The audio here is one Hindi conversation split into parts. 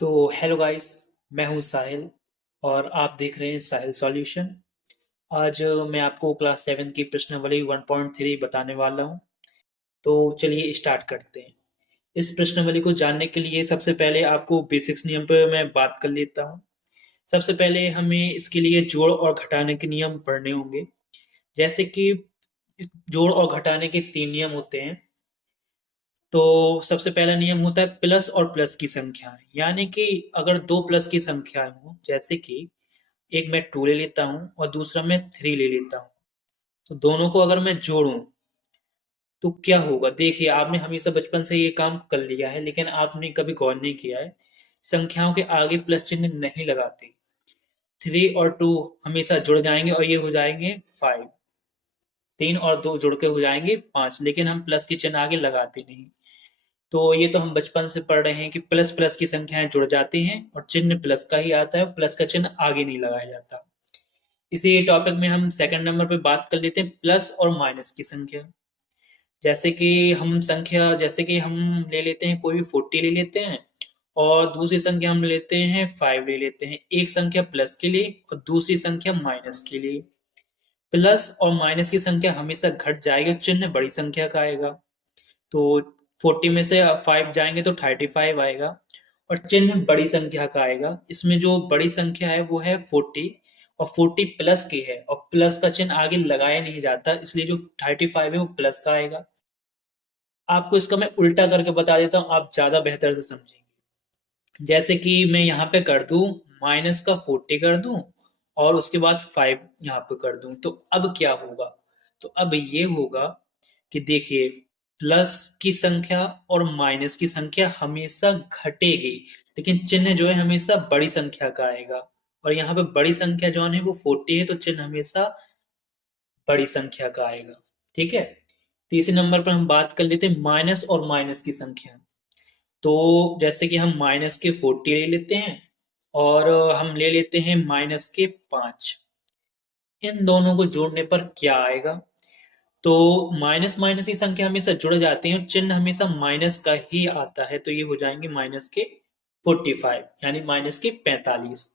तो हेलो गाइस। मैं हूं साहिल और आप देख रहे हैं साहिल सॉल्यूशन। आज मैं आपको क्लास 7 की प्रश्नावली 1.3 बताने वाला हूं। तो चलिए स्टार्ट करते हैं। इस प्रश्नावली को जानने के लिए सबसे पहले आपको बेसिक्स नियम पर मैं बात कर लेता हूं। सबसे पहले हमें इसके लिए जोड़ और घटाने के नियम पढ़ने होंगे। जैसे कि जोड़ और घटाने के 3 नियम होते हैं। तो सबसे पहला नियम होता है प्लस और प्लस की संख्या, यानी कि अगर दो प्लस की संख्याएं हो, जैसे कि एक मैं 2 ले लेता हूँ और दूसरा मैं 3 ले लेता हूँ, तो दोनों को अगर मैं जोड़ूं तो क्या होगा। देखिए, आपने हमेशा बचपन से ये काम कर लिया है, लेकिन आपने कभी गौर नहीं किया है। संख्याओं के आगे प्लस चिन्ह नहीं लगाते। 3 और 2 हमेशा जुड़ जाएंगे और ये हो जाएंगे 5। 3 और 2 जुड़ के हो जाएंगे 5, लेकिन हम प्लस की चिन्ह आगे लगाते नहीं। तो ये तो हम बचपन से पढ़ रहे हैं कि प्लस प्लस की संख्याएं जुड़ जाती हैं और चिन्ह प्लस का ही आता है, प्लस का चिन्ह आगे नहीं लगाया जाता। इसी टॉपिक में हम सेकंड नंबर पे बात कर लेते हैं प्लस और माइनस की संख्या। जैसे कि हम ले लेते हैं, कोई भी 40 ले लेते हैं और दूसरी संख्या हम लेते हैं 5 ले लेते हैं। एक संख्या प्लस के लिए और दूसरी संख्या माइनस के लिए। प्लस और माइनस की संख्या हमेशा घट जाएगी, चिन्ह बड़ी संख्या का आएगा। तो 40 में से 5 जाएंगे तो 35 आएगा और चिन्ह बड़ी संख्या का आएगा। इसमें जो बड़ी संख्या है वो है 40 और 40 प्लस की है और प्लस का चिन्ह आगे लगाया नहीं जाता, इसलिए जो 35 है वो प्लस का आएगा। आपको इसका मैं उल्टा करके बता देता हूँ, आप ज्यादा बेहतर से समझेंगे। जैसे कि मैं यहाँ पे कर दूं, माइनस का 40 कर दूं और उसके बाद 5 यहाँ पे कर दूं, तो अब क्या होगा। तो अब ये होगा कि देखिए, प्लस की संख्या और माइनस की संख्या हमेशा घटेगी, लेकिन चिन्ह जो है हमेशा बड़ी संख्या का आएगा। और यहाँ पे बड़ी संख्या जो है वो 40 है, तो चिन्ह हमेशा बड़ी संख्या का आएगा। ठीक है। तीसरे नंबर पर हम बात कर लेते हैं माइनस और माइनस की संख्या। तो जैसे कि हम माइनस के 40 ले लेते हैं और हम ले लेते हैं माइनस के 5। इन दोनों को जोड़ने पर क्या आएगा। तो माइनस माइनस की संख्या हमेशा जुड़ जाती है और चिन्ह हमेशा माइनस का ही आता है, तो ये हो जाएंगे माइनस के 45, यानी माइनस के 45।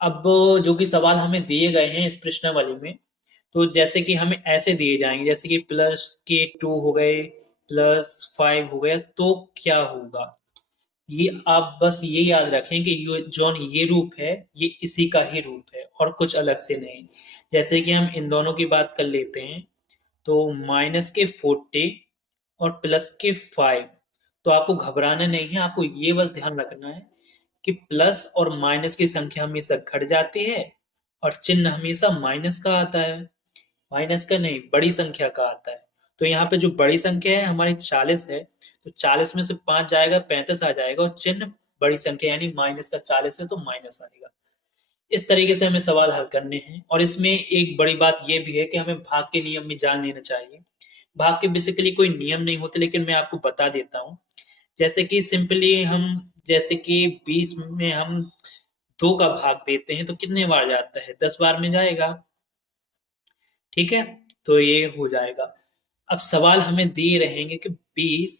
अब जो कि सवाल हमें दिए गए हैं इस प्रश्नावली में, तो जैसे कि हमें ऐसे दिए जाएंगे, जैसे कि प्लस के 2 हो गए, प्लस 5 हो गया, तो क्या होगा। ये आप बस ये याद रखें कि ये रूप है, ये इसी का ही रूप है और कुछ अलग से नहीं। जैसे कि हम इन दोनों की बात कर लेते हैं, तो माइनस के 40 और प्लस के 5। तो आपको घबराना नहीं है, आपको ये बस ध्यान रखना है कि प्लस और माइनस की संख्या हमेशा घट जाती है और चिन्ह हमेशा माइनस का आता है, माइनस का नहीं, बड़ी संख्या का आता है। तो यहाँ पे जो बड़ी संख्या है हमारी 40 है, तो 40 में से 5 जाएगा, 35 आ जाएगा और चिन्ह बड़ी संख्या यानी माइनस का 40 है तो माइनस आएगा। इस तरीके से हमें सवाल हल करने हैं। और इसमें एक बड़ी बात यह भी है कि हमें भाग के नियम भी जान लेना चाहिए। भाग के बेसिकली कोई नियम नहीं होते, लेकिन मैं आपको बता देता हूँ। जैसे कि सिंपली हम, जैसे कि 20 में हम 2 का भाग देते हैं तो कितने बार जाता है, 10 बार में जाएगा। ठीक है। तो ये हो जाएगा। अब सवाल हमें दिए रहेंगे कि 20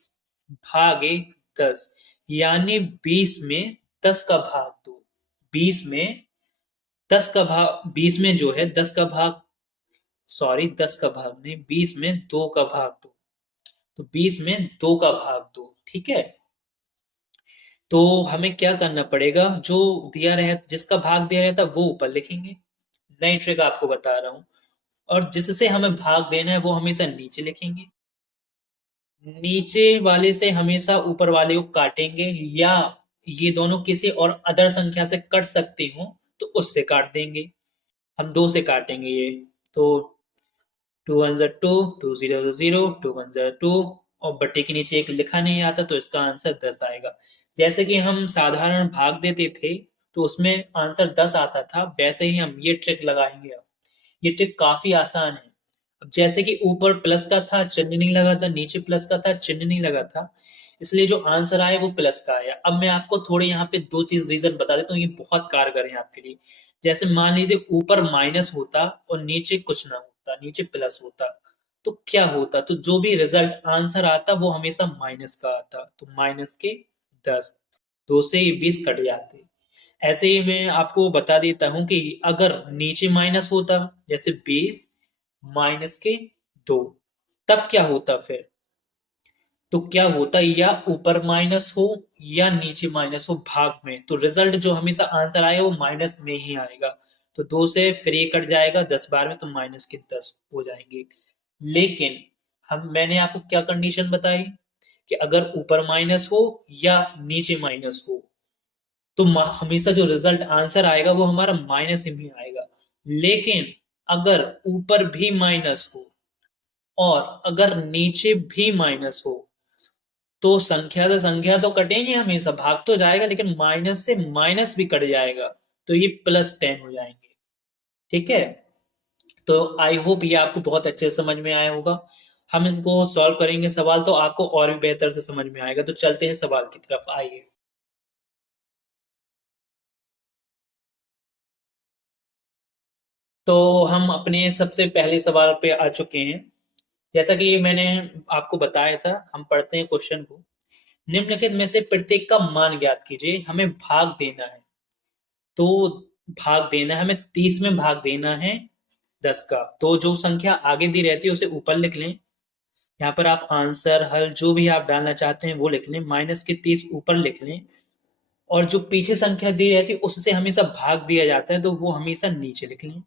भागे 10, यानी 20 में 10 का भाग दो। 20 में 10 का भाग, 20 में जो है 10 का भाग, सॉरी 10 का भाग नहीं, 20 में 2 का भाग दो। तो 20 में 2 का भाग दो। ठीक है। तो हमें क्या करना पड़ेगा, जो दिया रहे, जिसका भाग दिया रहता वो ऊपर लिखेंगे। नई ट्रिक आपको बता रहा हूं। और जिससे हमें भाग देना है वो हमेशा नीचे लिखेंगे। नीचे वाले से हमेशा ऊपर वाले को काटेंगे, या ये दोनों किसी और अदर संख्या से कट सकते हो तो उससे काट देंगे। हम 2 से काटेंगे ये। तो 2 1 2, 2 0 0, 2 1 2, और बट्टे के नीचे एक लिखा नहीं आता तो इसका आंसर 10 आएगा। जैसे कि हम साधारण भाग देते थे तो उसमें आंसर 10 आता था, वैसे ही हम ये ट्रिक लगाएंगे। अब ये ट्रिक काफी आसान है। अब जैसे कि ऊपर प्लस का था, चिन्ह नहीं लगा था, नीचे प्लस का था, चिन्ह नहीं लगा था, इसलिए जो आंसर आया वो प्लस का आया। अब मैं आपको थोड़े यहाँ पे 2 चीज रीजन बता देता हूँ, ये बहुत कारगर है आपके लिए। जैसे मान लीजिए ऊपर माइनस होता और नीचे कुछ ना होता, नीचे प्लस होता, तो क्या होता, तो जो भी रिजल्ट आंसर आता वो हमेशा माइनस का आता, तो माइनस के 10। 2 से ये 20 कट जाते। ऐसे ही मैं आपको बता देता हूँ कि अगर नीचे माइनस होता, जैसे 20 माइनस के 2, तब क्या होता फिर? तो क्या होता, या ऊपर माइनस हो या नीचे माइनस हो भाग में, तो रिजल्ट जो हमेशा आंसर आएगा वो माइनस में ही आएगा। तो 2 से फिर ये कट जाएगा 10 बार में, तो माइनस के 10 हो जाएंगे। लेकिन मैंने आपको क्या कंडीशन बताई कि अगर ऊपर माइनस हो या नीचे माइनस हो, तो हमेशा जो रिजल्ट आंसर आएगा वो हमारा माइनस में ही आएगा। लेकिन अगर ऊपर भी माइनस हो और अगर नीचे भी माइनस हो, तो संख्या से संख्या तो कटेंगे, हमेशा भाग तो जाएगा, लेकिन माइनस से माइनस भी कट जाएगा, तो ये +10 हो जाएंगे। ठीक है, तो आई होप ये आपको बहुत अच्छे से समझ में आया होगा। हम इनको सॉल्व करेंगे सवाल, तो आपको और भी बेहतर से समझ में आएगा। तो चलते हैं सवाल की तरफ, आइए। तो हम अपने सबसे पहले सवाल पे आ चुके हैं। जैसा कि मैंने आपको बताया था, हम पढ़ते हैं क्वेश्चन को। निम्नलिखित में से प्रत्येक का मान ज्ञात कीजिए, हमें भाग देना है। तो भाग देना है हमें, 30 में भाग देना है 10 का। तो जो संख्या आगे दी रहती है उसे ऊपर लिख लें। यहाँ पर आप आंसर, हल, जो भी आप डालना चाहते हैं वो लिख लें। माइनस के 30 ऊपर लिख लें, और जो पीछे संख्या दी रहती है उससे हमेशा भाग दिया जाता है, तो वो हमेशा नीचे लिख लें।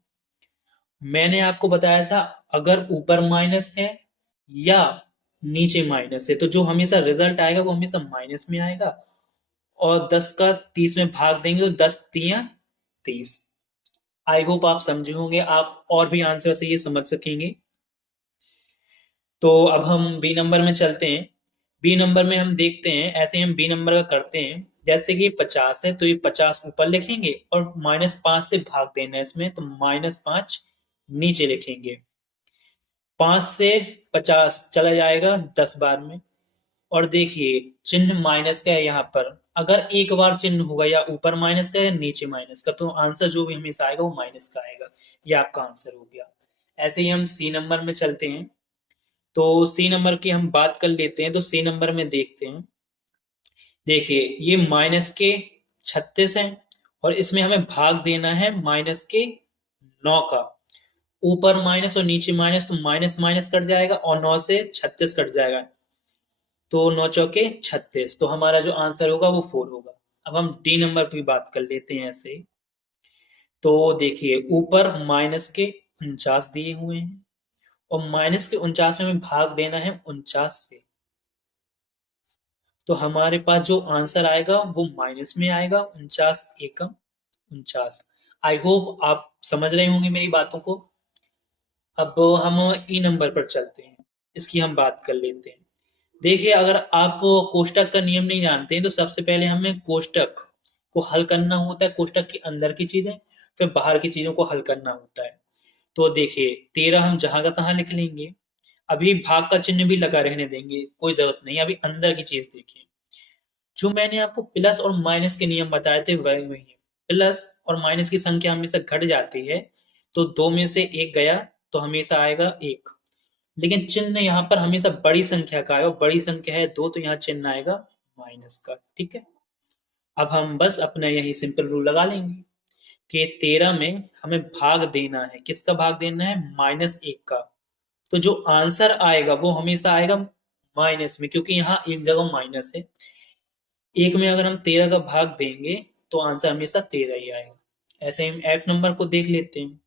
मैंने आपको बताया था, अगर ऊपर माइनस है या नीचे माइनस है, तो जो हमेशा रिजल्ट आएगा वो हमेशा माइनस में आएगा। और 10 का 30 में भाग देंगे तो 10 तियां 30। आई होप आप समझे होंगे, आप और भी आंसर से ये समझ सकेंगे। तो अब हम बी नंबर में चलते हैं। बी नंबर में हम देखते हैं, ऐसे हम बी नंबर का करते हैं। जैसे कि 50 है, तो ये 50 ऊपर लिखेंगे और -5 से भाग देना है इसमें, तो -5 नीचे लिखेंगे। 5 से 50 चला जाएगा 10 बार में। और देखिए चिन्ह माइनस का है यहाँ पर। अगर एक बार चिन्ह होगा या ऊपर माइनस का या नीचे माइनस का, तो आंसर जो भी हमेशा आएगा वो माइनस का आएगा। ये आपका आंसर हो गया। ऐसे ही हम सी नंबर में चलते हैं। तो सी नंबर की हम बात कर लेते हैं। तो सी नंबर में देखते हैं, देखिए ये माइनस के 36 है, और इसमें हमें भाग देना है -9 का। ऊपर माइनस और नीचे माइनस, तो माइनस माइनस कट जाएगा और 9 से 36 कट जाएगा, तो 9 चौके 36। तो हमारा जो आंसर होगा वो 4 होगा। अब हम डी नंबर की बात कर लेते हैं ऐसे ही। तो देखिए ऊपर माइनस के 49 दिए हुए हैं, और माइनस के 49 में हमें भाग देना है 49 से, तो हमारे पास जो आंसर आएगा वो माइनस में आएगा। 49 एकम 49। आई होप आप समझ रहे होंगे मेरी बातों को। अब हम ई नंबर पर चलते हैं, इसकी हम बात कर लेते हैं। देखिए अगर आप कोष्टक का नियम नहीं जानते हैं, तो सबसे पहले हमें कोष्टक को हल करना होता है। कोष्टक के अंदर की चीजें, फिर बाहर की चीजों को हल करना होता है। तो देखिए 13 हम जहां का तहां लिख लेंगे। अभी भाग का चिन्ह भी लगा रहने देंगे, कोई जरूरत नहीं। अभी अंदर की चीज देखिए, जो मैंने आपको प्लस और माइनस के नियम बताए थे वही वही है। प्लस और माइनस की संख्या हमेशा घट जाती है, तो दो में से एक गया तो हमेशा आएगा एक। लेकिन चिन्ह यहाँ पर हमेशा बड़ी संख्या का आएगा, बड़ी संख्या है 2, तो यहाँ चिन्ह आएगा माइनस का। ठीक है, अब हम बस अपना यही सिंपल रूल लगा लेंगे कि 13 में हमें भाग देना है, किसका भाग देना है? -1 का। तो जो आंसर आएगा वो हमेशा आएगा माइनस में, क्योंकि यहाँ एक जगह माइनस है। एक में अगर हम 13 का भाग देंगे तो आंसर हमेशा 13 ही आएगा। ऐसे हम एफ नंबर को देख लेते हैं।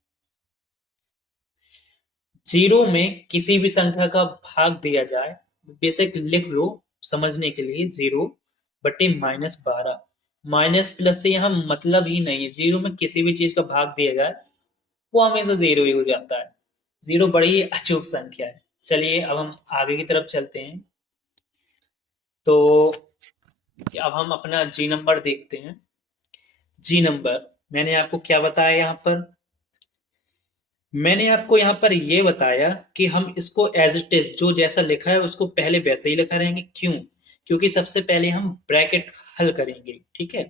जीरो में किसी भी संख्या का भाग दिया जाए, बेसिक लिख लो समझने के लिए, 0/-12। माइनस प्लस से यहाँ मतलब ही नहीं है। जीरो में किसी भी चीज का भाग दिया जाए वो हमेशा 0 ही हो जाता है। 0 बड़ी ही अचूक संख्या है। चलिए अब हम आगे की तरफ चलते हैं। तो अब हम अपना जी नंबर देखते हैं। जी नंबर मैंने आपको क्या बताया यहाँ पर? मैंने आपको यहाँ पर ये बताया कि हम इसको एज इट इज, जो जैसा लिखा है उसको पहले वैसे ही लिखा रहेंगे। क्यों? क्योंकि सबसे पहले हम ब्रैकेट हल करेंगे। ठीक है,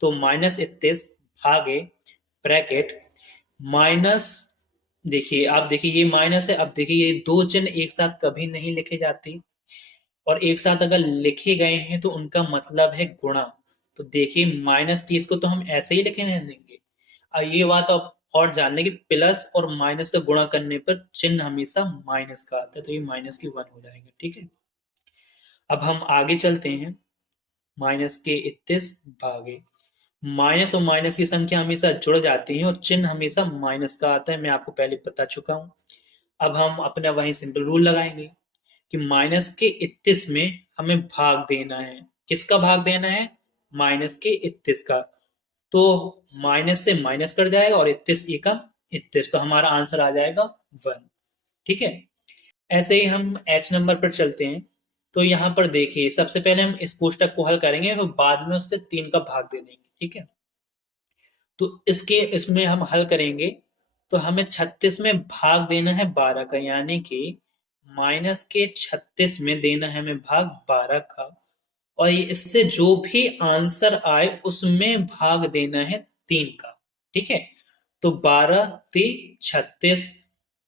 तो -31 भागे ब्रैकेट माइनस, देखिए आप देखिए ये माइनस है। अब देखिए ये दो चिन्ह एक साथ कभी नहीं लिखे जाते, और एक साथ अगर लिखे गए हैं तो उनका मतलब है गुणा। तो देखिए -30 को तो हम ऐसे ही लिखे रहने देंगे। अब ये बात आप और जान लें कि प्लस और माइनस का गुणा करने पर चिन्ह हमेशा माइनस का आता है, तो ये माइनस की 1 हो जाएगा। ठीक है, अब हम आगे चलते हैं। -31 भागे, माइनस और माइनस की संख्या हमेशा जुड़ जाती है और चिन्ह हमेशा माइनस का आता है, मैं आपको पहले बता चुका हूँ। अब हम अपना वही सिंपल रूल लगाएंगे कि -31 में हमें भाग देना है। किसका भाग देना है? -31 का। तो माइनस से माइनस कट जाएगा और 31 एकम 31, तो हमारा आंसर आ जाएगा 1। ठीक है, ऐसे ही हम एच नंबर पर चलते हैं। तो यहाँ पर देखिए सबसे पहले हम इस कोष्टक को हल करेंगे, फिर बाद में उससे 3 का भाग दे देंगे। ठीक है, तो इसमें हम हल करेंगे तो हमें 36 में भाग देना है 12 का, यानी कि माइनस के 36 में देना है हमें भाग 12 का, और ये इससे जो भी आंसर आए उसमें भाग देना है 3 का। ठीक है, तो 12 3 36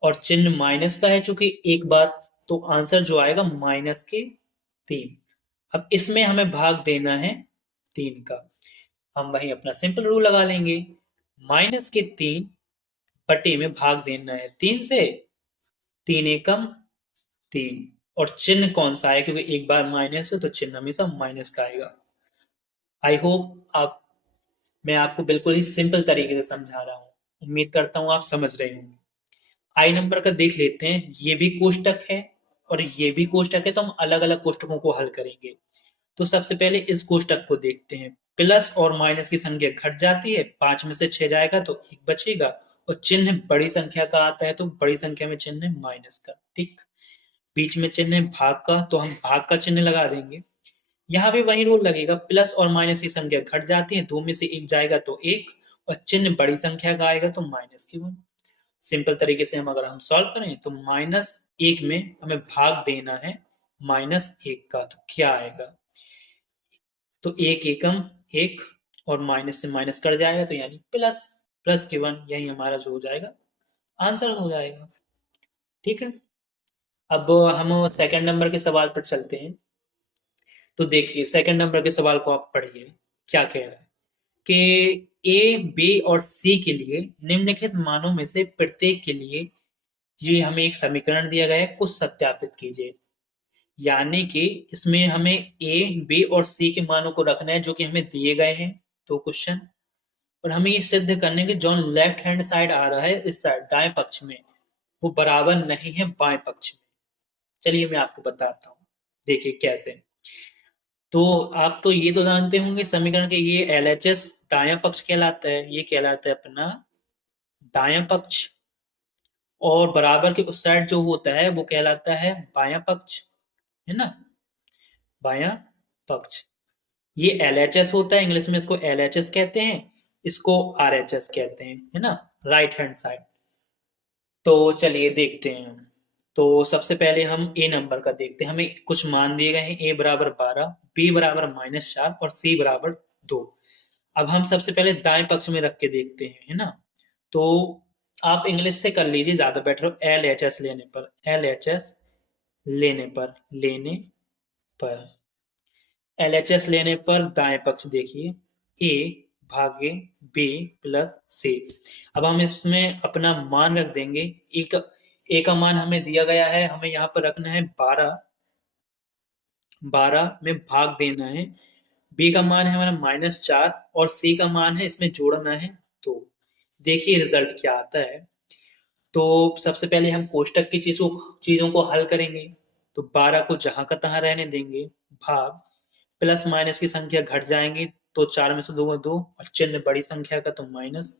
और चिन्ह माइनस का है चूंकि एक बार, तो आंसर जो आएगा माइनस के 3। अब इसमें हमें भाग देना है 3 का। हम वही अपना सिंपल रूल लगा लेंगे, -3 बटे में भाग देना है 3 से, 3 एकम 3, और चिन्ह कौन सा है, क्योंकि एक बार माइनस है तो चिन्ह हमेशा माइनस का आएगा। आई होप आप मैं आपको बिल्कुल ही सिंपल तरीके से समझा रहा हूँ, उम्मीद करता हूँ आप समझ रहे होंगे। आई नंबर का देख लेते हैं, ये भी कोष्टक है और ये भी कोष्टक है, तो हम अलग अलग कोष्टकों को हल करेंगे। तो सबसे पहले इस कोष्टक को देखते हैं। प्लस और माइनस की संख्या घट जाती है, 5 में से 6 जाएगा तो 1 बचेगा, और चिन्ह बड़ी संख्या का आता है तो बड़ी संख्या में चिन्ह है माइनस का। ठीक, बीच में चिन्ह है भाग का, तो हम भाग का चिन्ह लगा देंगे। यहाँ भी वही रूल लगेगा, प्लस और माइनस की संख्या घट जाती है, 2 में से 1 जाएगा तो 1, और चिन्ह बड़ी संख्या का आएगा तो माइनस की 1। सिंपल तरीके से हम अगर हम सॉल्व करें तो -1 में हमें भाग देना है -1 का, तो क्या आएगा? तो 1 एकम 1, और माइनस से माइनस कट जाएगा तो यानी प्लस, प्लस के 1, यही हमारा जो हो जाएगा आंसर हो जाएगा। ठीक है, अब हम सेकंड नंबर के सवाल पर चलते हैं। तो देखिए सेकंड नंबर के सवाल को आप पढ़िए, क्या कह रहा है कि ए, बी और सी के लिए निम्नलिखित मानों में से प्रत्येक के लिए ये हमें एक समीकरण दिया गया है, कुछ सत्यापित कीजिए। यानी कि इसमें हमें ए, बी और सी के मानों को रखना है जो कि हमें दिए गए हैं, तो क्वेश्चन, और हमें ये सिद्ध करने के जो लेफ्ट हैंड साइड आ रहा है इस साइड दाएं पक्ष में, वो बराबर नहीं है बाएं पक्ष में। चलिए मैं आपको बताता हूँ, देखिए कैसे। तो आप तो ये तो जानते होंगे समीकरण के, ये LHS दायां पक्ष कहलाता है, ये कहलाता है अपना दायां पक्ष, और बराबर के उस साइड जो होता है वो कहलाता है बायां पक्ष, है ना, बायां पक्ष। ये LHS होता है, इंग्लिश में इसको LHS कहते हैं, इसको RHS कहते हैं, है ना, राइट हैंड साइड। तो चलिए देखते हैं हम। तो सबसे पहले हम ए नंबर का देखते हैं, हमें कुछ मान दिए गए हैं, ए बराबर 12, बी बराबर -4 और सी बराबर 2। अब हम सबसे पहले दाएं पक्ष में रख के देखते हैं, है ना। तो आप इंग्लिश से कर लीजिए, ज्यादा बेटर हो। LHS लेने पर, LHS लेने पर LHS लेने पर दाएं पक्ष देखिए, ए भागे बी प्लस सी। अब हम इसमें अपना मान रख देंगे, ए का मान हमें दिया गया है, हमें यहाँ पर रखना है 12, 12 में भाग देना है, बी का मान है हमारा -4 और सी का मान है इसमें जोड़ना है 2। देखिए रिजल्ट क्या आता है। तो सबसे पहले हम कोष्टक की चीजों को हल करेंगे। तो 12 को जहां का तहां रहने देंगे, भाग, प्लस माइनस की संख्या घट जाएंगी, तो 4 में से 2 2, और चिन्ह बड़ी संख्या का तो माइनस।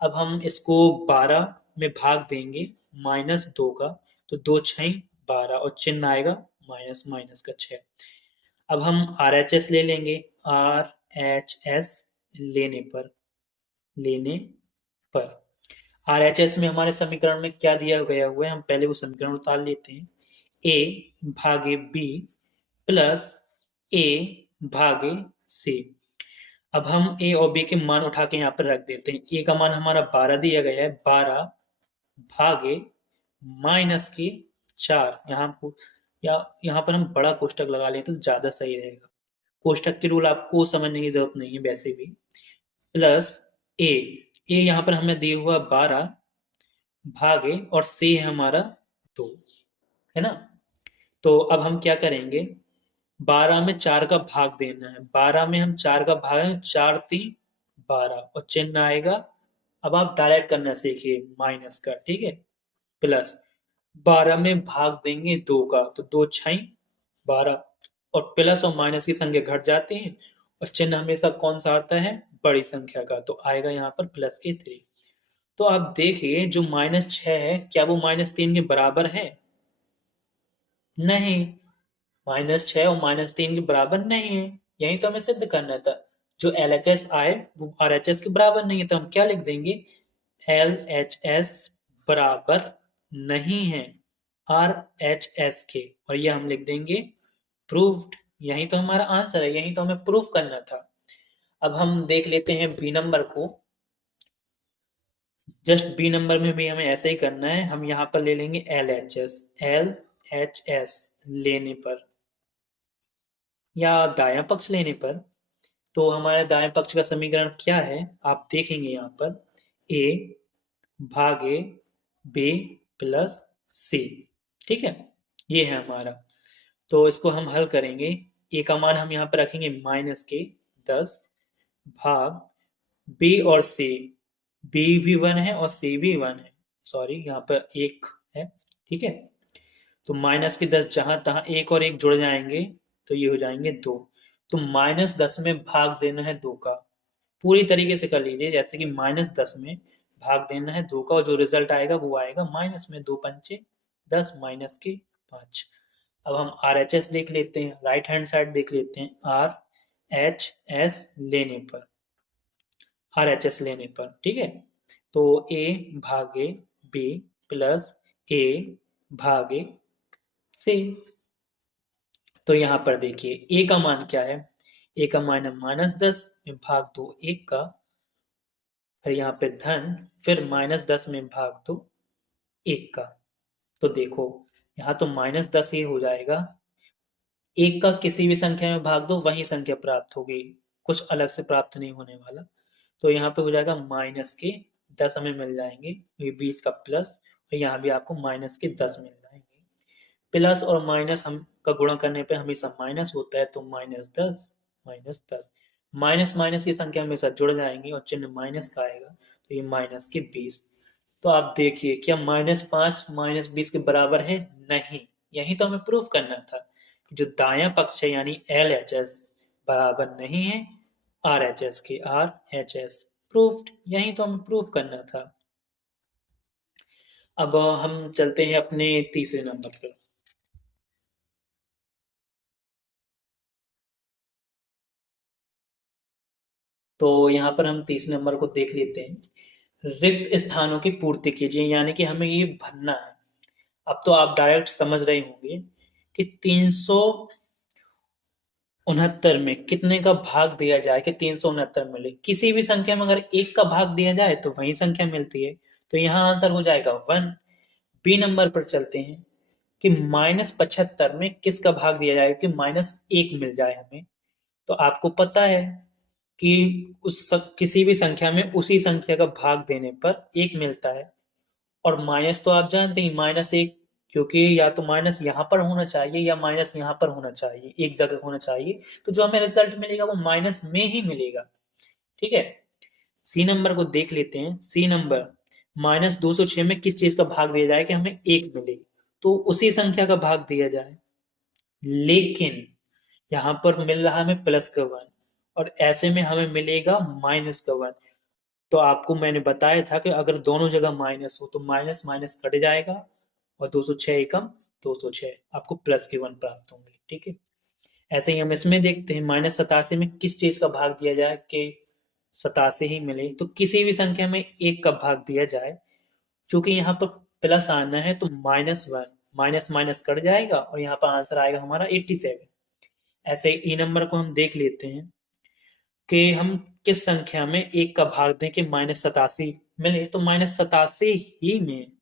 अब हम इसको 12 में भाग देंगे -2 का, तो 2 6 12, और चिन्ह आएगा माइनस, माइनस का 6। अब हम RHS ले लेंगे, RHS लेने पर RHS में हमारे समीकरण में क्या दिया गया हुआ है, हम पहले वो समीकरण उतार लेते हैं। A भागे B प्लस A भागे C। अब हम A और B के मान उठा के यहाँ पर रख देते हैं। A का मान हमारा 12 दिया गया है, 12 भागे -4, यहाँ पर हम बड़ा कोष्टक लगा लें तो ज्यादा सही रहेगा। कोष्ठक के रूल आपको समझने की जरूरत नहीं है वैसे भी। प्लस ए, ए यहाँ पर हमें दिया हुआ 12 भागे और सी है हमारा 2, है ना। तो अब हम क्या करेंगे, 12 में 4 का भाग देना है, 12 में हम 4 का भाग है, 4 3 12 और चिन्ह आएगा। अब आप डायरेक्ट करना सीखिए माइनस का, ठीक है। प्लस 12 में भाग देंगे 2 का, तो 2 छई 12 और प्लस और माइनस की संख्या घट जाती है और चिन्ह हमेशा कौन सा आता है, बड़ी संख्या का, तो आएगा यहाँ पर प्लस के 3। तो आप देखिए जो -6 है क्या वो -3 के बराबर है? नहीं, -6 और -3 के बराबर नहीं है। यही तो हमें सिद्ध करना था। जो LHS आए वो RHS के बराबर नहीं है, तो हम क्या लिख देंगे, LHS बराबर नहीं है RHS के, और ये हम लिख देंगे प्रूव्ड। यही तो हमारा आंसर है, यही तो हमें प्रूफ करना था। अब हम देख लेते हैं बी नंबर को। जस्ट बी नंबर में भी हमें ऐसा ही करना है। हम यहाँ पर ले लेंगे LHS लेने पर या दायां पक्ष लेने पर, तो हमारे दाएं पक्ष का समीकरण क्या है आप देखेंगे यहाँ पर, ए भागे बी प्लस सी, ठीक है, ये है हमारा। तो इसको हम हल करेंगे। ए का मान हम यहाँ पर रखेंगे -10 भाग बी और सी, बी भी 1 है और सी भी 1 है, सॉरी यहाँ पर 1 है, ठीक है। तो -10 जहां तहां एक और एक जुड़ जाएंगे तो ये हो जाएंगे 2। तो -10 में भाग देना है 2 का, पूरी तरीके से कर लीजिए, जैसे कि -10 में भाग देना है 2 का और जो रिजल्ट आएगा वो आएगा माइनस में, 2 पंचे 10 माइनस के 5। अब हम RHS देख लेते हैं, राइट हैंड साइड देख लेते हैं, RHS लेने पर, RHS लेने पर, ठीक है। तो A भागे B प्लस A भागे C। तो यहाँ पर देखिए A का मान क्या है, A का मान है -10 में भाग दो 1 का, फिर यहाँ पे धन, फिर -10 में भाग दो 1 का। तो देखो यहाँ तो -10 ही हो जाएगा, 1 का किसी भी संख्या में भाग दो वही संख्या प्राप्त होगी, कुछ अलग से प्राप्त नहीं होने वाला। तो यहाँ पे हो जाएगा -10 हमें मिल जाएंगे, ये 20 का प्लस, और यहाँ भी आपको -10 मिल जाएंगे। प्लस और माइनस हम का गुणा करने पे हमेशा माइनस होता है, तो -10 माइनस माइनस की संख्या हमेशा जुड़ जाएंगी और चिन्ह माइनस का आएगा, तो ये -20। तो आप देखिए क्या -5 -20 के बराबर है? नहीं, यही तो हमें प्रूफ करना था कि जो दायां पक्ष है यानी LHS बराबर नहीं है RHS के, RHS प्रूफ्ड, यही तो हमें प्रूफ करना था। अब हम चलते हैं अपने तीसरे नंबर पर। तो यहाँ पर हम तीसरे नंबर को देख लेते हैं, रिक्त स्थानों की पूर्ति कीजिए, यानी कि हमें ये भरना है। अब तो आप डायरेक्ट समझ रहे होंगे कि 369 में कितने का भाग दिया जाए कि 369 मिले। किसी भी संख्या में अगर 1 का भाग दिया जाए तो वही संख्या मिलती है, तो यहाँ आंसर हो जाएगा 1। बी नंबर पर चलते हैं कि -75 में किसका भाग दिया जाए कि -1 मिल जाए हमें। तो आपको पता है कि किसी भी संख्या में उसी संख्या का भाग देने पर 1 मिलता है, और माइनस तो आप जानते हैं -1, क्योंकि या तो माइनस यहाँ पर होना चाहिए या माइनस यहाँ पर होना चाहिए, एक जगह होना चाहिए, तो जो हमें रिजल्ट मिलेगा वो माइनस में ही मिलेगा, ठीक है। सी नंबर को देख लेते हैं। सी नंबर -206 में किस चीज का भाग दिया जाए कि हमें 1 मिले, तो उसी संख्या का भाग दिया जाए, लेकिन यहाँ पर मिल रहा है हमें प्लस का 1 और ऐसे में हमें मिलेगा माइनस का 1। तो आपको मैंने बताया था कि अगर दोनों जगह माइनस हो तो माइनस माइनस कट जाएगा और 206 एकम 206, आपको प्लस के 1 प्राप्त होंगे, ठीक है। ऐसे ही हम इसमें देखते हैं -87 में किस चीज का भाग दिया जाए कि 87 ही मिले, तो किसी भी संख्या में 1 का भाग दिया जाए, चूंकि यहाँ पर प्लस आना है तो -1 माइनस माइनस कट जाएगा और यहाँ पर आंसर आएगा हमारा 87। ऐसे ही ई नंबर को हम देख लेते हैं कि हम किस संख्या में 1 का भाग दें कि -87 मिले, तो -87 ही में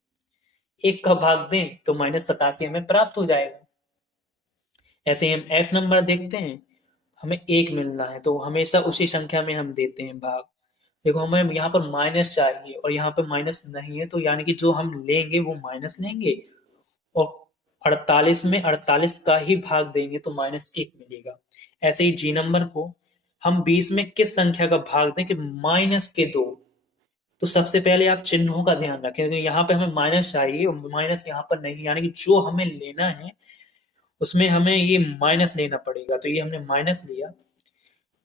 1 का भाग दें तो -87 हमें प्राप्त हो जाएगा। ऐसे ही हम एफ नंबर देखते हैं, हमें 1 मिलना है, तो हमेशा उसी संख्या में हम देते हैं भाग। देखो हमें यहाँ पर माइनस चाहिए और यहाँ पे माइनस नहीं है, तो यानी कि जो हम लेंगे वो माइनस लेंगे और 48 में 48 का ही भाग देंगे तो -1 मिलेगा। ऐसे ही जी नंबर को हम 20 में किस संख्या का भाग दें कि -2। तो सबसे पहले आप चिन्हों का ध्यान रखें, क्योंकि यहाँ पे हमें माइनस चाहिए और माइनस यहाँ पर नहीं, यानी कि जो हमें लेना है उसमें हमें ये माइनस लेना पड़ेगा। तो ये हमने माइनस लिया,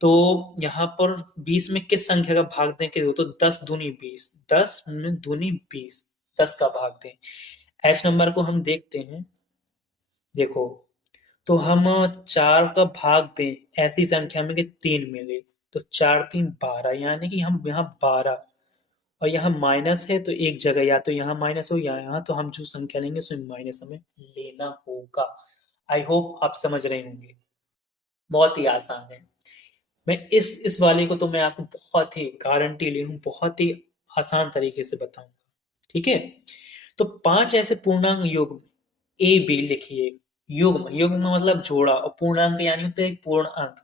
तो यहाँ पर 20 में किस संख्या का भाग दें कि तो 10 दूनी 20, 10 में दूनी 20, 10 का भाग दें। एच नंबर को हम देखते हैं, देखो तो हम 4 का भाग दें ऐसी संख्या में कि 3 मिले, तो 4 3 12, यानी कि हम यहाँ 12 और यहाँ माइनस है, तो एक जगह या तो यहाँ माइनस हो या यहाँ, तो हम जो संख्या लेंगे उसमें माइनस हमें लेना होगा। आई होप आप समझ रहे होंगे, बहुत ही आसान है। मैं इस वाले को तो मैं आपको बहुत ही गारंटी ली हूँ, बहुत ही आसान तरीके से बताऊंगा, ठीक है। तो 5 ऐसे पूर्णांक युग्म ए बी लिखिए। युग्म, युग्म मतलब जोड़ा, और पूर्णांक यानी होता है पूर्ण अंक,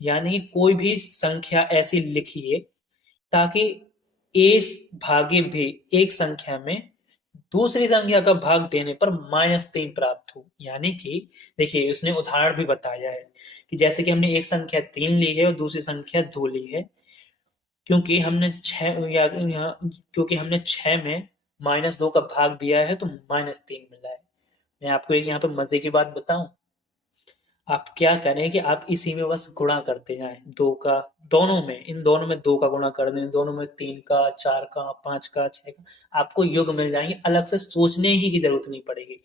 यानी कि कोई भी संख्या ऐसी लिखिए ताकि ए भागे भी एक संख्या में दूसरी संख्या का भाग देने पर -3 प्राप्त हो। यानी कि देखिए उसने उदाहरण भी बताया है कि जैसे कि हमने एक संख्या 3 ली है और दूसरी संख्या 2 ली है, क्योंकि हमने 6 या यहाँ क्योंकि हमने 6 में -2 का भाग दिया है तो -3 मिला है। मैं आपको एक यहाँ पे मजे की बात बताऊं, आप क्या करें कि आप इसी में बस गुणा करते जाएं, 2 का दोनों में, इन दोनों में 2 का गुणा कर दें, दोनों में 3 का, 4 का, 5 का, 6 का, आपको युग मिल जाएंगे, अलग से सोचने ही की जरूरत नहीं पड़ेगी।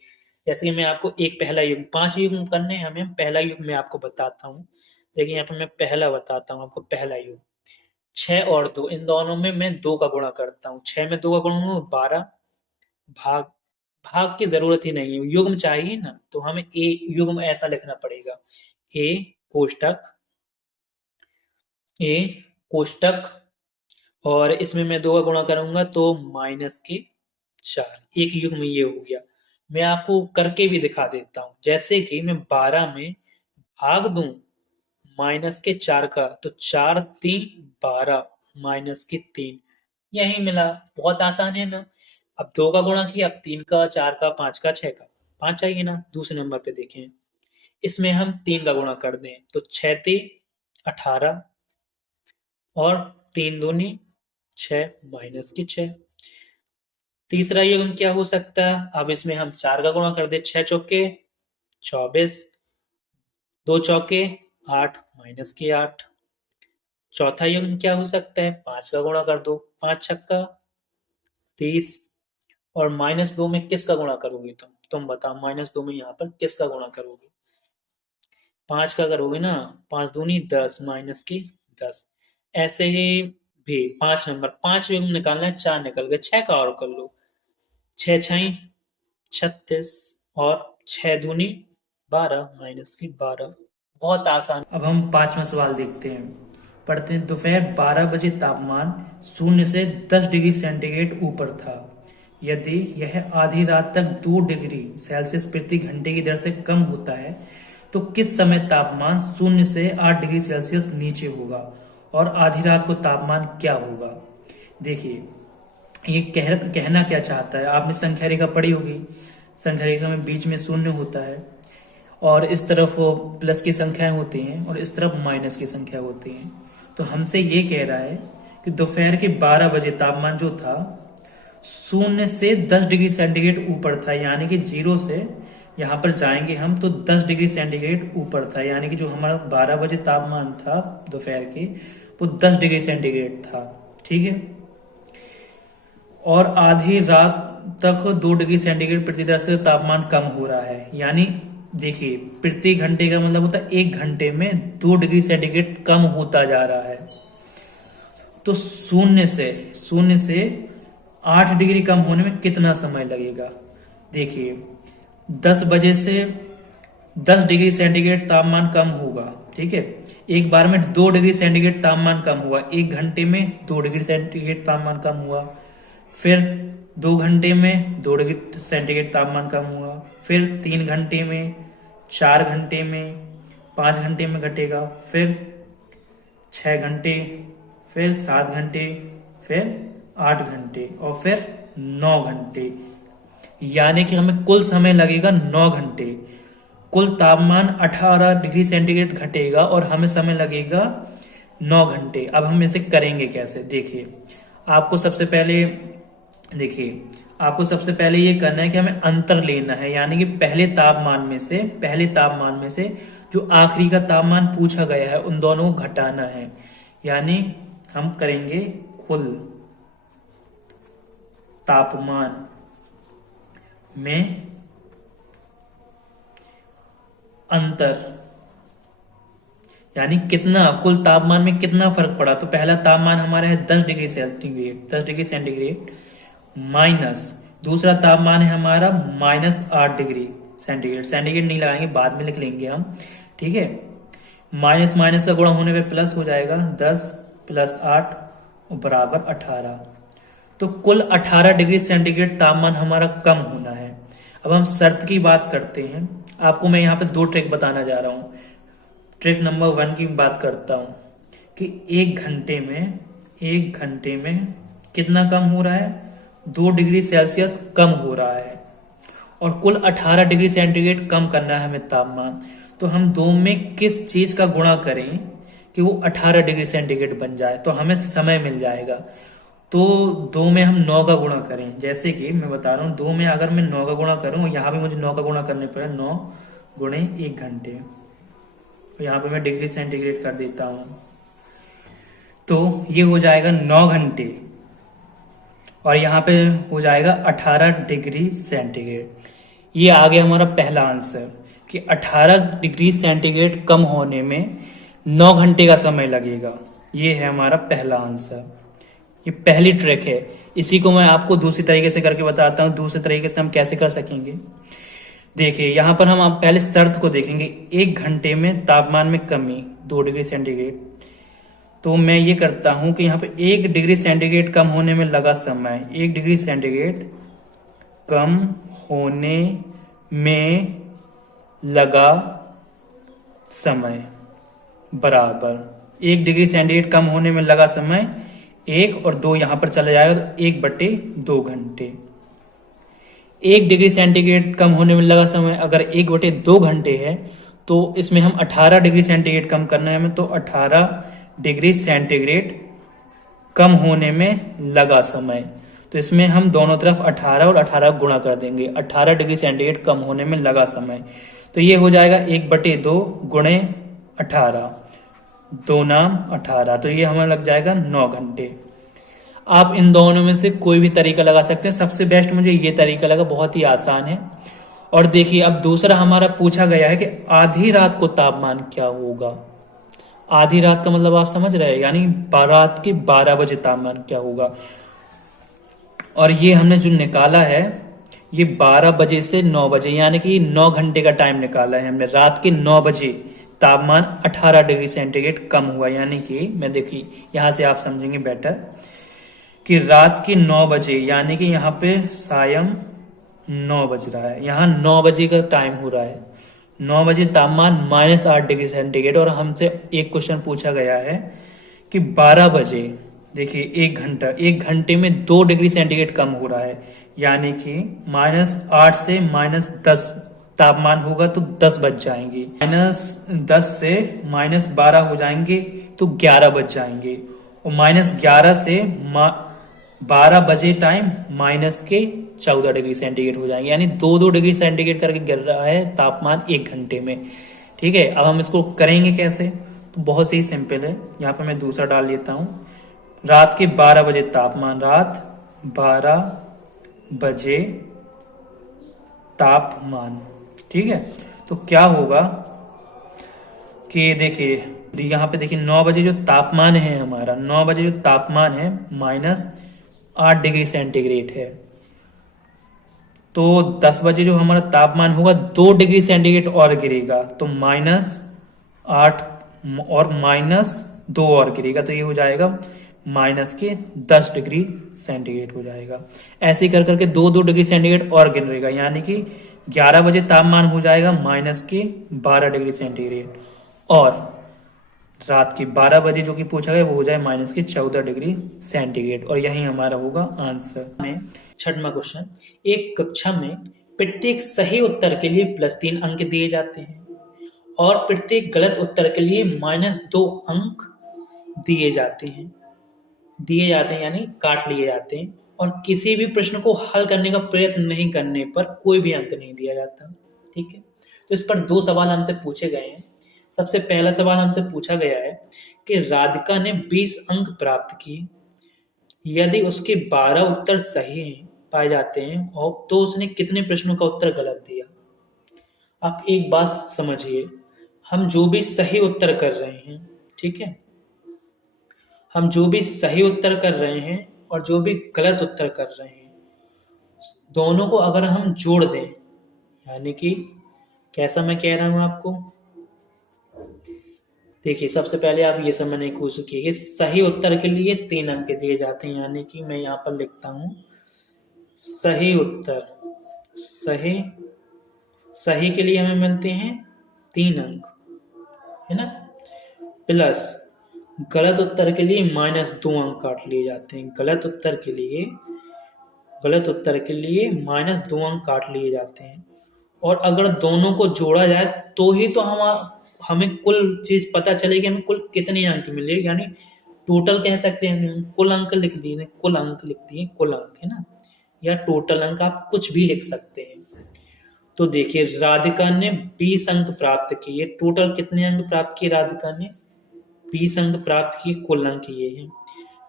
जैसे कि मैं आपको एक पहला युग, 5 युग करने हैं हमें, पहला युग मैं आपको बताता हूँ। देखिए यहाँ पे मैं पहला बताता हूँ आपको, पहला युग 6 और 2, इन दोनों में मैं 2 का गुणा करता हूँ, 6 में 2 का गुणा 12, भाग, भाग की जरूरत ही नहीं है, युग्म चाहिए ना, तो हमें ए युग्म ऐसा लिखना पड़ेगा, ए कोष्टक, ए कोष्टक, और इसमें मैं 2 का गुणा करूंगा तो -4, एक युग्म ये हो गया। मैं आपको करके भी दिखा देता हूँ, जैसे कि मैं 12 में भाग दूं -4 का, तो 4 3 12 -3, यही मिला। बहुत आसान है ना। अब 2 का गुणा किया, अब 3 का, 4 का, 5 का, 6 का, 5 चाहिए ना। दूसरे नंबर पे देखें, इसमें हम 3 का गुणा कर दें तो 6 3 18 और 3 दूनी 6 -6। तीसरा युग्म क्या हो सकता है, अब इसमें हम 4 का गुणा कर दे, 6 चौके 24, 2 चौके 8 -8। चौथा युग्म क्या हो सकता है, 5 का गुणा कर दो, 5 छक्का 30, और -2 में किसका गुणा करोगे तुम बताओ, -2 में यहाँ पर किसका गुणा करोगे, 5 का करोगे ना, 5 दूनी 10 -10। ऐसे ही भी 5 नंबर, 5 युग्म निकालना है, 4 निकल गए, 6 का और कर लो, 6 छई 36 और 6 दूनी 12 -12। बहुत आसान। अब हम 5वां सवाल देखते हैं। पढ़ते हैं, दोपहर 12 बजे तापमान 0 से 10 डिग्री सेंटीग्रेड ऊपर था। यदि यह आधी रात तक 2 डिग्री सेल्सियस प्रति घंटे की दर से कम होता है तो किस समय तापमान 0 से 8 डिग्री सेल्सियस नीचे होगा और आधी रात को तापमान क्या होगा। देखिए ये कहना क्या चाहता है, आपने संख्या रेखा पढ़ी होगी, संख्या रेखा में बीच में 0 होता है और इस तरफ प्लस की संख्याएं होती हैं और इस तरफ माइनस की संख्या होती हैं। तो हमसे ये कह रहा है कि दोपहर के 12 बजे तापमान जो था 0 से 10 डिग्री सेंटीग्रेड ऊपर था, यानी कि 0 से यहाँ पर जाएंगे हम तो 10 डिग्री सेंटीग्रेड ऊपर था, यानी कि जो हमारा 12 बजे तापमान था दोपहर के वो 10 डिग्री सेंटीग्रेड था, ठीक है। और आधी रात तक 2 डिग्री सेंटीग्रेड प्रति दर से तापमान कम हो रहा है, यानी देखिए प्रति घंटे का मतलब होता है 1 घंटे में 2 डिग्री सेंटीग्रेड कम होता जा रहा है। तो 0 से 8 डिग्री कम होने में कितना समय लगेगा। देखिए 10 बजे से 10 डिग्री सेंटीग्रेड तापमान कम होगा, ठीक है। एक बार में 2 डिग्री सेंटीग्रेड तापमान कम हुआ, 1 घंटे में 2 डिग्री सेंटीग्रेड तापमान कम हुआ, फिर 2 घंटे में 2 डिग्री सेंटीग्रेड तापमान कम हुआ, फिर 3 घंटे में, 4 घंटे में, 5 घंटे में घटेगा, फिर 6 घंटे, फिर 7 घंटे, फिर 8 घंटे और फिर 9 घंटे। यानी कि हमें कुल समय लगेगा 9 घंटे। कुल तापमान 18 डिग्री सेंटीग्रेड घटेगा और हमें समय लगेगा 9 घंटे। अब हम इसे करेंगे कैसे, आपको सबसे पहले ये करना है कि हमें अंतर लेना है, यानी कि पहले तापमान में से जो आखिरी का तापमान पूछा गया है उन दोनों को घटाना है। यानी हम करेंगे कुल तापमान में अंतर, यानी कितना कुल तापमान में कितना फर्क पड़ा। तो पहला तापमान हमारा है 10 डिग्री सेंटीग्रेड माइनस दूसरा तापमान है हमारा -8 डिग्री सेंटीग्रेड नहीं लगाएंगे, बाद में लिख लेंगे हम, ठीक है। माइनस माइनस का गुणा होने पे प्लस हो जाएगा, 10 + 8 बराबर 18। तो कुल 18 डिग्री सेंटीग्रेड तापमान हमारा कम होना है। अब हम शर्त की बात करते हैं। आपको मैं यहाँ पे 2 ट्रिक बताना जा रहा हूँ। ट्रिक नंबर 1 की बात करता हूँ कि एक घंटे में कितना कम हो रहा है, 2 डिग्री सेल्सियस कम हो रहा है और कुल 18 डिग्री सेंटीग्रेड कम करना है हमें तापमान। तो हम 2 में किस चीज का गुणा करें कि वो 18 डिग्री सेंटीग्रेड बन जाए, तो हमें समय मिल जाएगा। तो 2 में हम 9 का गुणा करें, जैसे कि मैं बता रहा हूँ 2 में अगर मैं 9 का गुणा करूँ, यहाँ भी मुझे 9 का गुणा करने पड़े, 9 गुणे 1 घंटे, तो यहाँ पे मैं डिग्री सेंटीग्रेड कर देता हूँ। तो ये हो जाएगा 9 घंटे और यहाँ पे हो जाएगा 18 डिग्री सेंटीग्रेड। ये आ गया हमारा पहला आंसर कि 18 डिग्री सेंटीग्रेड कम होने में 9 घंटे का समय लगेगा। ये है हमारा पहला आंसर। ये पहली ट्रिक है। इसी को मैं आपको दूसरी तरीके से करके बताता हूँ। दूसरे तरीके से हम कैसे कर सकेंगे, देखिए यहाँ पर हम आप पहले शर्त को देखेंगे। 1 घंटे में तापमान में कमी 2 डिग्री सेंटीग्रेड। तो मैं ये करता हूं कि यहाँ पे 1 डिग्री सेंटीग्रेड कम होने में लगा समय, 1 डिग्री सेंटीग्रेड कम होने में लगा समय बराबर 1 डिग्री सेंटीग्रेड कम होने में लगा समय 1 और 2 यहाँ पर चला जाएगा, तो 1/2 घंटे। 1 डिग्री सेंटीग्रेड कम होने में लगा समय अगर 1/2 घंटे है, तो इसमें हम 18 डिग्री सेंटीग्रेड कम करना है हमें, तो 18 डिग्री सेंटीग्रेड कम होने में लगा समय। तो इसमें हम दोनों तरफ 18 और 18 गुणा कर देंगे, 18 डिग्री सेंटीग्रेड कम होने में लगा समय। तो ये हो जाएगा 1/2 गुणे 18, 2 नाम 18, तो ये हमें लग जाएगा 9 घंटे। आप इन दोनों में से कोई भी तरीका लगा सकते हैं। सबसे बेस्ट मुझे ये तरीका लगा, बहुत ही आसान है। और देखिए अब दूसरा हमारा पूछा गया है कि आधी रात को तापमान क्या होगा। आधी रात का मतलब आप समझ रहे हैं, यानी रात के 12 बजे तापमान क्या होगा। और ये हमने जो निकाला है ये 12 बजे से 9 बजे, यानी कि 9 घंटे का टाइम निकाला है हमने। रात के 9 बजे तापमान 18 डिग्री सेंटीग्रेड कम हुआ, यानी कि मैं देखिए यहां से आप समझेंगे बेटर कि रात के 9 बजे, यानी कि यहाँ पे सायं 9 बज रहा है, यहाँ 9 बजे का टाइम हो रहा है। 9 बजे तापमान -8 डिग्री सेंटीग्रेड और हमसे एक क्वेश्चन पूछा गया है कि 12 बजे, देखिए 1 घंटे में 2 डिग्री सेंटीग्रेड कम हो रहा है, यानी कि -8 से -10 तापमान होगा तो 10 बज जाएंगे, -10 से -12 हो जाएंगे तो 11 बज जाएंगे, और -11 से 12 बजे टाइम -14 डिग्री सेंटीग्रेड हो जाएंगे, यानी 2 डिग्री सेंटीग्रेड करके गिर रहा है तापमान 1 घंटे में। ठीक है, अब हम इसको करेंगे कैसे, तो बहुत ही सिंपल है। यहाँ पे मैं दूसरा डाल लेता हूँ। रात के 12 बजे तापमान, रात 12 बजे तापमान, ठीक है। तो क्या होगा कि देखिए यहाँ पे देखिए 9 बजे जो तापमान है हमारा, 9 बजे जो तापमान है -8 डिग्री सेंटीग्रेड है, तो 10 बजे जो हमारा तापमान होगा 2 डिग्री सेंटीग्रेड और गिरेगा, तो -8 और -2 और गिरेगा, तो ये हो जाएगा -10 डिग्री सेंटीग्रेड हो जाएगा। ऐसे कर करके 2 डिग्री सेंटीग्रेड और गिरेगा, यानी कि 11 बजे तापमान हो जाएगा -12 डिग्री सेंटीग्रेड, और रात के 12 बजे जो कि पूछा गया वो हो जाए -14 डिग्री सेंटीग्रेड, और यही हमारा होगा आंसर। में 6वां क्वेश्चन, एक कक्षा में प्रत्येक सही उत्तर के लिए +3 अंक दिए जाते हैं और प्रत्येक गलत उत्तर के लिए -2 अंक दिए जाते हैं यानी काट लिए जाते हैं, और किसी भी प्रश्न को हल करने का प्रयत्न नहीं करने पर कोई भी अंक नहीं दिया जाता। ठीक है, तो इस पर 2 सवाल हमसे पूछे गए हैं। सबसे पहला सवाल हमसे पूछा गया है कि राधिका ने 20 अंक प्राप्त किए, यदि उसके 12 उत्तर सही पाए जाते हैं और तो उसने कितने प्रश्नों का उत्तर गलत दिया। आप एक बात समझिए, हम जो भी सही उत्तर कर रहे हैं, ठीक है, हम जो भी सही उत्तर कर रहे हैं और जो भी गलत उत्तर कर रहे हैं, दोनों को अगर हम जोड़ दें, यानी कि कैसा मैं कह रहा हूं आपको, देखिए सबसे पहले आप ये समझने की कोशिश कीजिए, सही उत्तर के लिए 3 अंक दिए जाते हैं, यानी कि मैं यहाँ पर लिखता हूँ सही उत्तर, सही के लिए हमें मिलते हैं 3 अंक, है ना, प्लस गलत उत्तर के लिए -2 अंक काट लिए जाते हैं। गलत उत्तर के लिए -2 अंक काट लिए जाते हैं, और अगर दोनों को जोड़ा जाए तो ही तो हमें कुल चीज़ पता चलेगी, हमें कुल कितने अंक मिले, यानी टोटल कह सकते हैं हम, कुल अंक लिख दिए, कुल अंक, है ना, या टोटल अंक आप कुछ भी लिख सकते हैं। तो देखिए राधिका ने 20 अंक प्राप्त किए, टोटल कितने अंक प्राप्त किए राधिका ने, 20 अंक प्राप्त किए, कुल अंक ये हैं।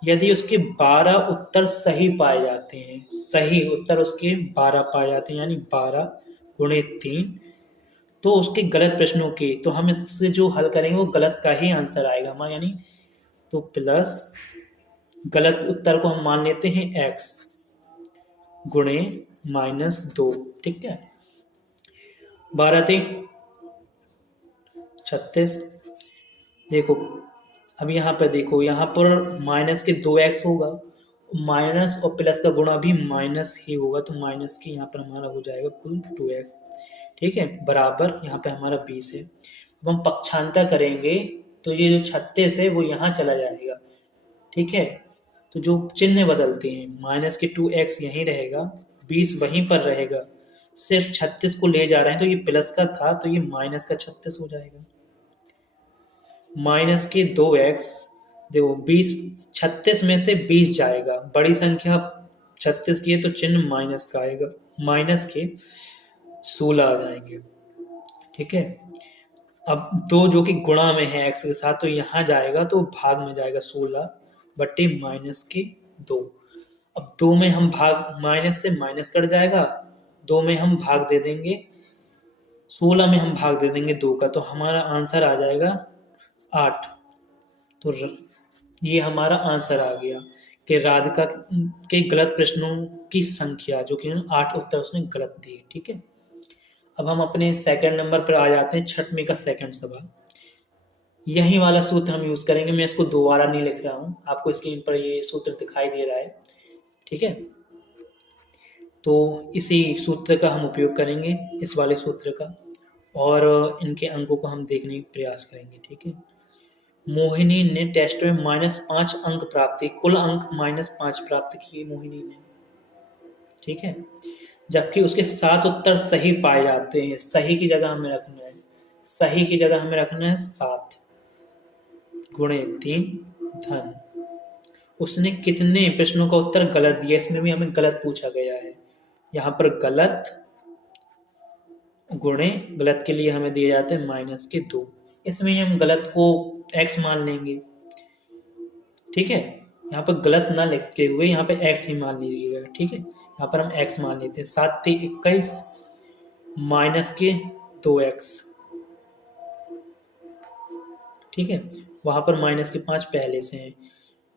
यदि उसके 12 उत्तर सही पाए जाते हैं, सही उत्तर उसके 12 पाए जाते हैं, यानी 12 गुणे 3, तो उसके गलत प्रश्नों के, तो हम इससे जो हल करेंगे वो गलत का ही आंसर आएगा हमारा, यानी तो प्लस गलत उत्तर को हम मान लेते हैं x गुणे -2, ठीक है, 12 3 36। देखो अब यहाँ पर देखो, यहाँ पर माइनस के 2x होगा, माइनस और प्लस का गुणा भी माइनस ही होगा, तो माइनस के यहाँ पर हमारा हो जाएगा कुल 2x, ठीक है, बराबर यहाँ पे हमारा 20 है। अब हम पक्षांतर करेंगे तो ये जो 36 है वो यहाँ चला जाएगा, ठीक है, तो जो चिन्ह बदलते हैं, माइनस के 2x यहीं रहेगा, 20 वहीं पर रहेगा, सिर्फ 36 को ले जा रहे हैं, तो ये प्लस का था तो ये माइनस का 36 हो जाएगा, माइनस के 2x, देखो 20 36 में से 20 जाएगा, बड़ी संख्या 36 की है तो चिन्ह माइनस का आएगा, माइनस के 16 आ जाएंगे, ठीक है। अब 2 जो कि गुणा में है x के साथ, तो यहाँ जाएगा तो भाग में जाएगा, 16 बट्टे माइनस के 2। अब 2 में हम भाग, माइनस से माइनस कट जाएगा, 2 में हम भाग दे देंगे, 16 में हम भाग दे देंगे 2 का, तो हमारा आंसर आ जाएगा 8। तो ये हमारा आंसर आ गया कि राधिका के गलत प्रश्नों की संख्या, जो कि 8 उत्तर उसने गलत दिए, ठीक है। अब हम अपने सेकंड नंबर पर आ जाते हैं, 6वें का सेकंड सवाल। यही वाला सूत्र हम यूज करेंगे, मैं इसको दोबारा नहीं लिख रहा हूँ, आपको स्क्रीन पर ये सूत्र दिखाई दे रहा है, ठीक है। तो इसी सूत्र का हम उपयोग करेंगे, इस वाले सूत्र का, और इनके अंकों को हम देखने का प्रयास करेंगे, ठीक है। मोहिनी ने टेस्ट में -5 अंक प्राप्त किए, कुल अंक -5 प्राप्त किए मोहिनी ने, ठीक है, जबकि उसके 7 उत्तर सही पाए जाते हैं। सही की जगह हमें रखना है, सही की जगह हमें रखना है 7 गुणे 3 धन, उसने कितने प्रश्नों का उत्तर गलत दिया, इसमें भी हमें गलत पूछा गया है, यहाँ पर गलत गुणे, गलत के लिए हमें दिए जाते हैं -2, इसमें हम गलत को x मान लेंगे, ठीक है, यहाँ पर गलत ना लिखते हुए यहाँ पे x ही मान लीजिएगा, ठीक है, यहाँ पर हम x मान लेते हैं, 7 3 21 -2x, ठीक है, वहाँ पर -5 पहले से हैं,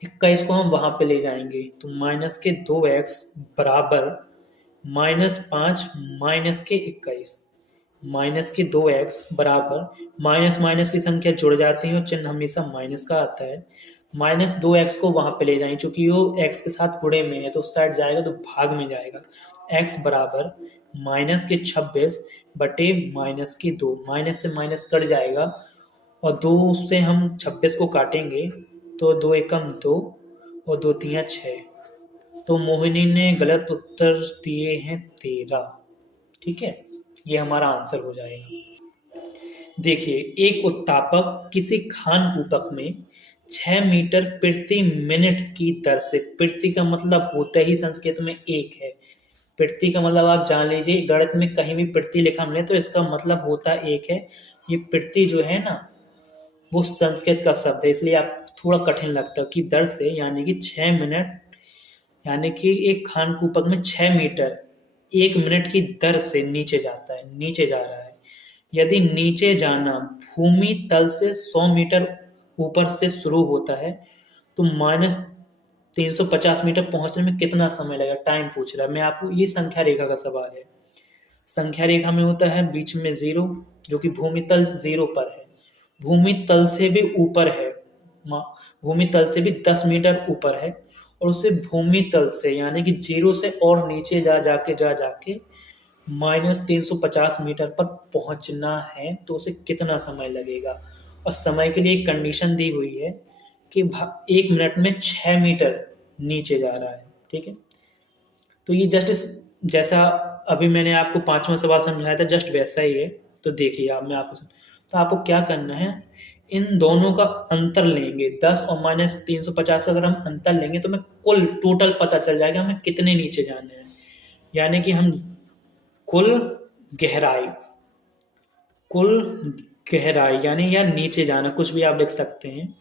21 को हम वहाँ पे ले जाएंगे, तो -2x बराबर -5 -21, -2x बराबर, माइनस माइनस की संख्या जुड़ जाती है और चिन्ह हमेशा माइनस का आता है, -2x को वहाँ पे ले जाएंगे, चूंकि वो x के साथ गुणे में है तो उस साइड जाएगा तो भाग में जाएगा, x बराबर -26 बटे -2, माइनस से माइनस कट जाएगा और 2 से हम 26 को काटेंगे तो 2 एकम 2 और 2 तियाँ 6। तो मोहिनी ने गलत उत्तर दिए हैं 13। ठीक है, ये हमारा आंसर हो जाएगा। देखिए, एक उत्तापक किसी खान कूपक में 6 मीटर प्रति मिनट की दर से, प्रति का मतलब होता ही संस्कृत में एक है, प्रति का मतलब आप जान लीजिए, गणित में कहीं भी प्रति लिखा मिले तो इसका मतलब होता एक है। ये प्रति जो है ना, वो संस्कृत का शब्द है, इसलिए आप थोड़ा कठिन लगता है कि दर से यानी कि 6 मिनट, यानी कि एक खान कूपक में 6 मीटर 1 मिनट की दर से नीचे जाता है, नीचे जा रहा है। यदि नीचे जाना भूमि तल से 100 मीटर ऊपर से शुरू होता है तो -350 मीटर पहुंचने में कितना समय लगेगा, टाइम पूछ रहा है। मैं आपको, ये संख्या रेखा का सवाल है। संख्या रेखा में होता है बीच में 0, जो कि भूमि तल 0 पर है, भूमि तल से भी ऊपर है, भूमि तल से भी 10 मीटर ऊपर है, और उसे भूमि तल से यानी कि 0 से और नीचे जा जाके -350 मीटर पर पहुंचना है, तो उसे कितना समय लगेगा। और समय के लिए एक कंडीशन दी हुई है कि 1 मिनट में 6 मीटर नीचे जा रहा है। ठीक है, तो ये जस्ट जैसा अभी मैंने आपको 5वां सवाल समझाया था, जस्ट वैसा ही है। तो देखिए, आप मैं आपको, तो आपको क्या करना है, इन दोनों का अंतर लेंगे, 10 और -350 का अगर हम अंतर लेंगे तो हमें कुल टोटल पता चल जाएगा हमें कितने नीचे जाने हैं। यानी कि हम कुल गहराई, कुल गहराई यानी या नीचे जाना, कुछ भी आप लिख सकते हैं,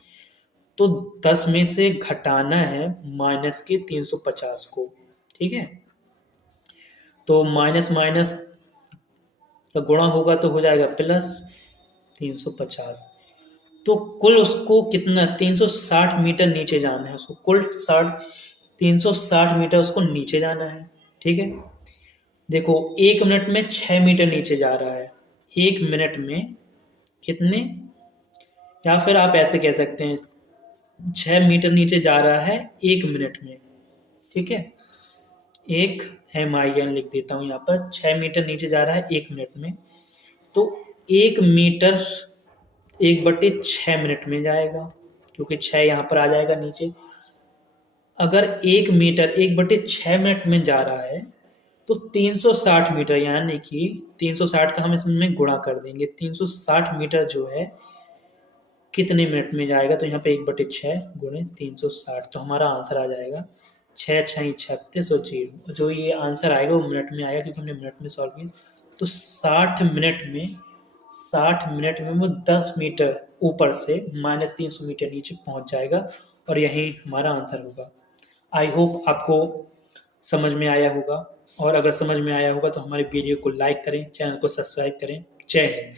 तो 10 में से घटाना है -350 को। ठीक है, तो माइनस माइनस का गुणा होगा तो हो जाएगा +350। तो कुल उसको कितना 360 मीटर नीचे जाना है, उसको कुल 360 मीटर उसको नीचे जाना है। ठीक है, देखो 1 मिनट में 6 मीटर नीचे जा रहा है, 1 मिनट में कितने, या फिर आप ऐसे कह सकते हैं 6 मीटर नीचे जा रहा है 1 मिनट में। ठीक है, एक MIN लिख देता हूँ यहाँ पर, 6 मीटर नीचे जा रहा है 1 मिनट में, तो 1 मीटर 1/6 मिनट में जाएगा, क्योंकि 6 यहाँ पर आ जाएगा नीचे। अगर 1 मीटर 1/6 मिनट में जा रहा है तो 360 मीटर, यानी कि 360 का हम इसमें गुणा कर देंगे, 360 मीटर जो है कितने मिनट में जाएगा, तो यहाँ पे 1/6 गुणे 360, तो हमारा आंसर आ जाएगा 6 6 36 और 0। जो ये आंसर आएगा वो मिनट में आएगा, क्योंकि हमने मिनट में सॉल्व किया। तो 60 मिनट में वो 10 मीटर ऊपर से -300 मीटर नीचे पहुंच जाएगा, और यही हमारा आंसर होगा। आई होप आपको समझ में आया होगा, और अगर समझ में आया होगा तो हमारे वीडियो को लाइक करें, चैनल को सब्सक्राइब करें। जय हिंद।